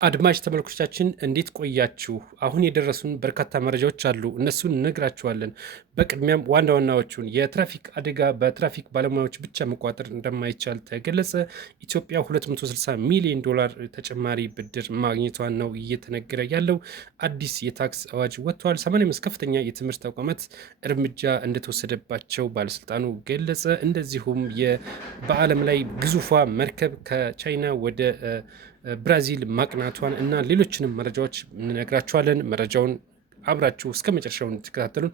አድማጭ ተመልካቾቻችን እንዴት ቆያችሁ? አሁን የደረሱን በርካታ መረጃዎች አሉ። እነሱን እነግራችኋለን። በቅድሚያም ዋና ዋናዎቹን የትራፊክ አደጋ በትራፊክ ባለሙያዎች ብቻ መቋጠር እንደማይቻል ተገለጸ። ኢትዮጵያ $260 ሚሊዮን ተጨማሪ ብድር ማግኘቷን ነው እየተነገረ ያለው። አዲስ የታክስ አዋጅ ወጥቷል። 85 ከፍተኛ የትምህርት ተቋማት እርምጃ እንደተወሰደባቸው ባለስልጣኑ ገለጸ። እንደዚሁም በዓለም ላይ ግዙፏ መርከብ ከቻይና ወደ ብራዚል ማቅናቷን እና ሌሎችንም መረጃዎች እንነግራችኋለን። መረጃውን አብራችሁ እስከ መጨረሻው እንድትከታተሉን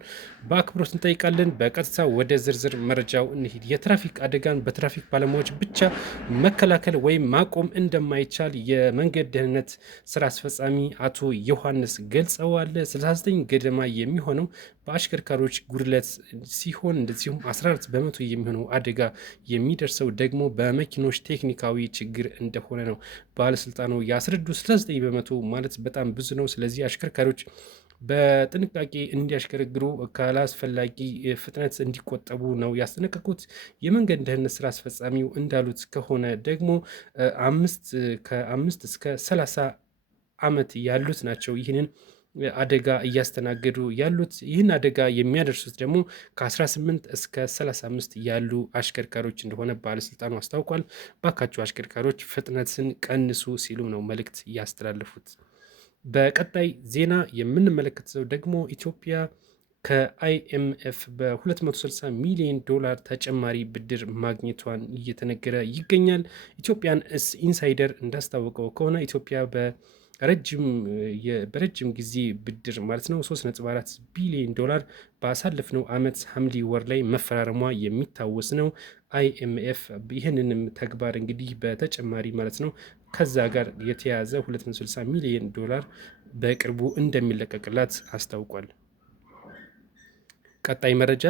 በአክብሮት እንጠይቃለን። በቀጥታ ወደ ዝርዝር መረጃው እንሂድ። የትራፊክ አደጋን በትራፊክ ባለሙያዎች ብቻ መከላከል ወይም ማቆም እንደማይቻል የመንገድ ደህንነት ስራ አስፈጻሚ አቶ ዮሐንስ ገልጸዋል። 69 ገደማ የሚሆነው በአሽከርካሪዎች ጉድለት ሲሆን እንደዚሁም 14 በመቶ የሚሆነው አደጋ የሚደርሰው ደግሞ በመኪኖች ቴክኒካዊ ችግር እንደሆነ ነው ባለስልጣኑ ያስረዱ። 69 በመቶ ማለት በጣም ብዙ ነው። ስለዚህ አሽከርካሪዎች በጥንቃቄ እንዲያሽከረግሩ ካላስፈላጊ ፍጥነት እንዲቆጠቡ ነው ያስጠነቀቁት። የመንገድ ደህንነት ስራ አስፈጻሚው እንዳሉት ከሆነ ደግሞ ከ5 እስከ 30 ዓመት ያሉት ናቸው ይህንን አደጋ እያስተናገዱ ያሉት። ይህን አደጋ የሚያደርሱት ደግሞ ከ18 እስከ 35 ያሉ አሽከርካሪዎች እንደሆነ ባለስልጣኑ አስታውቋል። ባካቸው አሽከርካሪዎች ፍጥነትን ቀንሱ ሲሉ ነው መልእክት ያስተላለፉት። በቀጣይ ዜና የምንመለከተው ደግሞ ኢትዮጵያ ከአይኤምኤፍ በ260 ሚሊዮን ተጨማሪ ብድር ማግኘቷን እየተነገረ ይገኛል። ኢትዮጵያን ኢንሳይደር እንዳስታወቀው ከሆነ ኢትዮጵያ በረጅም ጊዜ ብድር ማለት ነው 3.4 ቢሊዮን ባሳለፍነው ዓመት ሐምሌ ወር ላይ መፈራረሟ የሚታወስ ነው። አይኤምኤፍ ይህንንም ተግባር እንግዲህ በተጨማሪ ማለት ነው ከዛ ጋር የተያዘ 260 ሚሊዮን በቅርቡ እንደሚለቀቅላት አስታውቋል። ቀጣይ መረጃ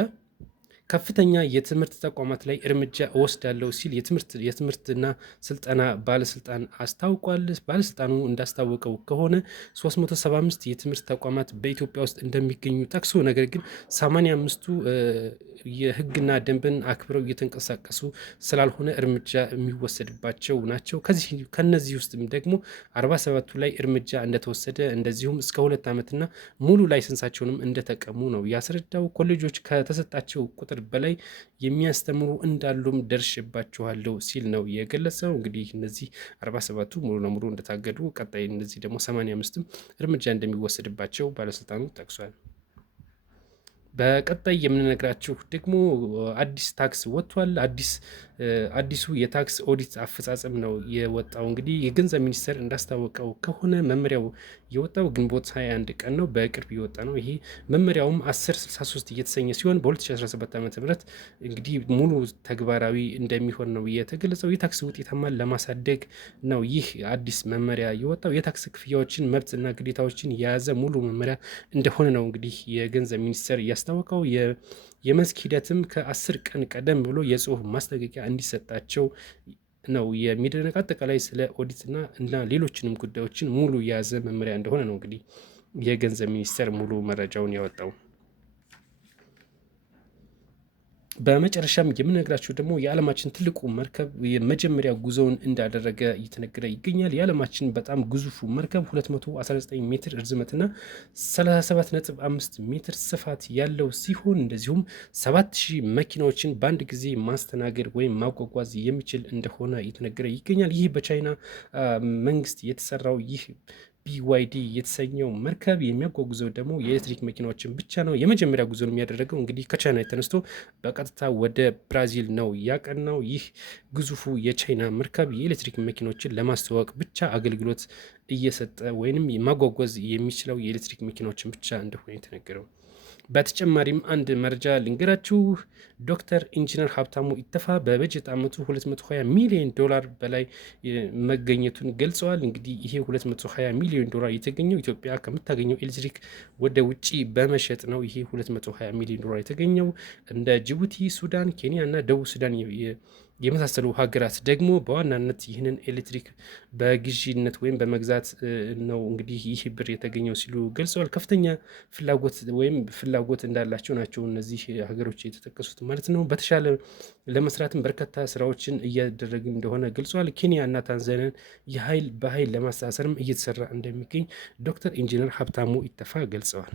ከፍተኛ የትምህርት ተቋማት ላይ እርምጃ እወስዳለሁ ሲል የትምህርትና ስልጠና ባለስልጣን አስታውቋል። ባለስልጣኑ እንዳስታወቀው ከሆነ 375 የትምህርት ተቋማት በኢትዮጵያ ውስጥ እንደሚገኙ ጠቅሶ ነገር ግን 85ቱ የሕግና ደንብን አክብረው እየተንቀሳቀሱ ስላልሆነ እርምጃ የሚወሰድባቸው ናቸው። ከነዚህ ውስጥም ደግሞ 47ቱ ላይ እርምጃ እንደተወሰደ እንደዚሁም እስከ 2 ዓመትና ሙሉ ላይሰንሳቸውንም እንደተቀሙ ነው ያስረዳው። ኮሌጆች ከተሰጣቸው ቁጥር በላይ የሚያስተምሩ እንዳሉም ደርሽባችኋለሁ ሲል ነው የገለጸው። እንግዲህ እነዚህ 47ቱ ሙሉ ለሙሉ እንደታገዱ፣ ቀጣይ እነዚህ ደግሞ 85ም እርምጃ እንደሚወሰድባቸው ባለስልጣኑ ጠቅሷል። በቀጣይ የምንነግራችሁ ደግሞ አዲስ ታክስ ወጥቷል። አዲሱ የታክስ ኦዲት አፈጻጸም ነው የወጣው። እንግዲህ የገንዘብ ሚኒስቴር እንዳስታወቀው ከሆነ መመሪያው የወጣው ግንቦት 21 ቀን ነው፣ በቅርብ የወጣ ነው። ይሄ መመሪያውም 1063 እየተሰኘ ሲሆን በ2017 ዓ ም እንግዲህ ሙሉ ተግባራዊ እንደሚሆን ነው የተገለጸው። የታክስ ውጤታማን ለማሳደግ ነው ይህ አዲስ መመሪያ የወጣው። የታክስ ክፍያዎችን መብትና ግዴታዎችን የያዘ ሙሉ መመሪያ እንደሆነ ነው እንግዲህ የገንዘብ ሚኒስቴር ያስታወቀው። የመስክ ሂደትም ከ10 ቀን ቀደም ብሎ የጽሁፍ ማስጠንቀቂያ እንዲሰጣቸው ነው የሚደረግ። አጠቃላይ ስለ ኦዲትና እና ሌሎችንም ጉዳዮችን ሙሉ የያዘ መመሪያ እንደሆነ ነው እንግዲህ የገንዘብ ሚኒስቴር ሙሉ መረጃውን ያወጣው። በመጨረሻም የምነግራችሁ ደግሞ የዓለማችን ትልቁ መርከብ የመጀመሪያ ጉዞውን እንዳደረገ እየተነገረ ይገኛል። የዓለማችን በጣም ግዙፉ መርከብ 219 ሜትር ርዝመትና 37.5 ሜትር ስፋት ያለው ሲሆን እንደዚሁም 7000 መኪናዎችን በአንድ ጊዜ ማስተናገድ ወይም ማጓጓዝ የሚችል እንደሆነ እየተነገረ ይገኛል። ይህ በቻይና መንግስት የተሰራው ይህ ቢዋይዲ የተሰኘው መርከብ የሚያጓጉዘው ደግሞ የኤሌክትሪክ መኪናዎችን ብቻ ነው። የመጀመሪያ ጉዞ የሚያደረገው እንግዲህ ከቻይና ተነስቶ በቀጥታ ወደ ብራዚል ነው ያቀናው። ይህ ግዙፉ የቻይና መርከብ የኤሌክትሪክ መኪኖችን ለማስተዋወቅ ብቻ አገልግሎት እየሰጠ ወይንም ማጓጓዝ የሚችለው የኤሌክትሪክ መኪናዎችን ብቻ እንደሆነ የተነገረው። በተጨማሪም አንድ መረጃ ልንገራችሁ። ዶክተር ኢንጂነር ሀብታሙ ኢተፋ በበጀት ዓመቱ $220 ሚሊዮን በላይ መገኘቱን ገልጸዋል። እንግዲህ ይሄ $220 ሚሊዮን የተገኘው ኢትዮጵያ ከምታገኘው ኤሌክትሪክ ወደ ውጭ በመሸጥ ነው። ይሄ $220 ሚሊዮን የተገኘው እንደ ጅቡቲ፣ ሱዳን፣ ኬንያ እና ደቡብ ሱዳን የመሳሰሉ ሀገራት ደግሞ በዋናነት ይህንን ኤሌክትሪክ በግዢነት ወይም በመግዛት ነው እንግዲህ ይህ ብር የተገኘው ሲሉ ገልጸዋል። ከፍተኛ ፍላጎት ወይም ፍላጎት እንዳላቸው ናቸው እነዚህ ሀገሮች የተጠቀሱት ማለት ነው። በተሻለ ለመስራትም በርካታ ስራዎችን እያደረግን እንደሆነ ገልጸዋል። ኬንያ እና ታንዛኒያን በኃይል ለማስተሳሰርም እየተሰራ እንደሚገኝ ዶክተር ኢንጂነር ሀብታሙ ኢተፋ ገልጸዋል።